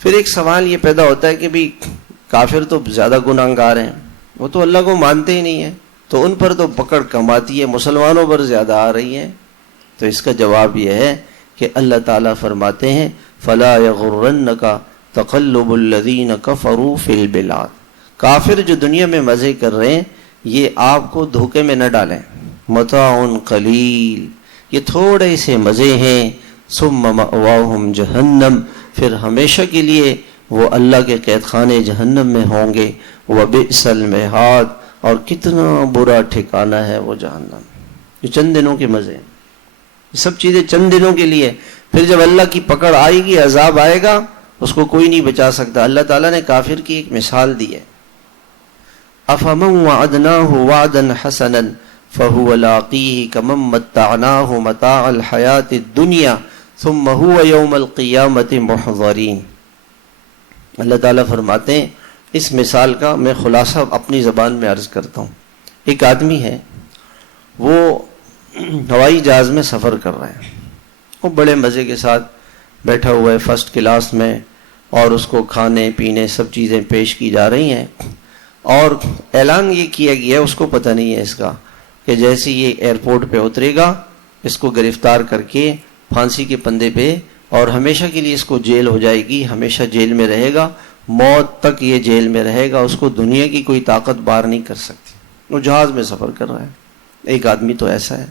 پھر ایک سوال یہ پیدا ہوتا ہے کہ بھی کافر تو زیادہ گناہگار ہیں، وہ تو اللہ کو مانتے ہی نہیں ہیں، تو ان پر تو پکڑ کم آتی ہے، مسلمانوں پر زیادہ آ رہی ہے۔ تو اس کا جواب یہ ہے کہ اللہ تعالیٰ فرماتے ہیں فَلَا يَغُرَّنَّكَ تَقَلُّبُ الَّذِينَ كَفَرُوا فِي الْبِلَادِ، کافر جو دنیا میں مزے کر رہے ہیں یہ آپ کو دھوکے میں نہ ڈالیں۔ متاع قلیل، یہ تھوڑے سے مزے ہیں، ثم مأواہم جہنم، پھر ہمیشہ کے لیے وہ اللہ کے قید خانے جہنم میں ہوں گے۔ وبئس المہاد، اور کتنا برا ٹھکانہ ہے وہ جہنم۔ یہ چند دنوں کے مزے ہیں، یہ سب چیزیں چند دنوں کے لیے، پھر جب اللہ کی پکڑ آئے گی، عذاب آئے گا، اس کو کوئی نہیں بچا سکتا۔ اللہ تعالیٰ نے کافر کی ایک مثال دی ہے، أَفَمَنْ وَعَدْنَاهُ وَعْدًا حَسَنًا فَهُوَ لَاقِيهِ كَمَنْ مَتَّعْنَاهُ مَتَاعَ الْحَيَاةِ الدُّنْيَا ثُمَّ هُوَ يَوْمَ الْقِيَامَةِ مُحْضَرِينَ۔ اللہ تعالیٰ فرماتے ہیں اس مثال کا میں خلاصہ اپنی زبان میں عرض کرتا ہوں۔ ایک آدمی ہے، وہ ہوائی جہاز میں سفر کر رہا ہے، وہ بڑے مزے کے ساتھ بیٹھا ہوا ہے فرسٹ کلاس میں، اور اس کو کھانے پینے سب چیزیں پیش کی جا رہی ہیں، اور اعلان یہ کیا گیا ہے، اس کو پتہ نہیں ہے اس کا، کہ جیسے یہ ایئرپورٹ پہ اترے گا اس کو گرفتار کر کے پھانسی کے پندے پہ، اور ہمیشہ کے لیے اس کو جیل ہو جائے گی، ہمیشہ جیل میں رہے گا، موت تک یہ جیل میں رہے گا، اس کو دنیا کی کوئی طاقت باہر نہیں کر سکتی۔ وہ جہاز میں سفر کر رہا ہے، ایک آدمی تو ایسا ہے۔